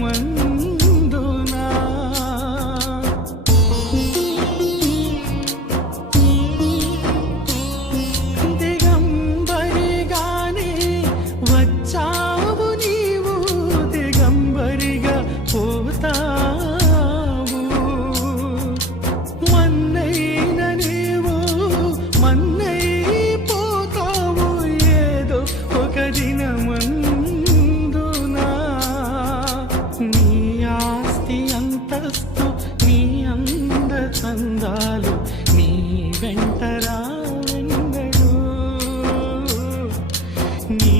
When. నీ ఆస్తి అంతస్తు నీ అంద చందా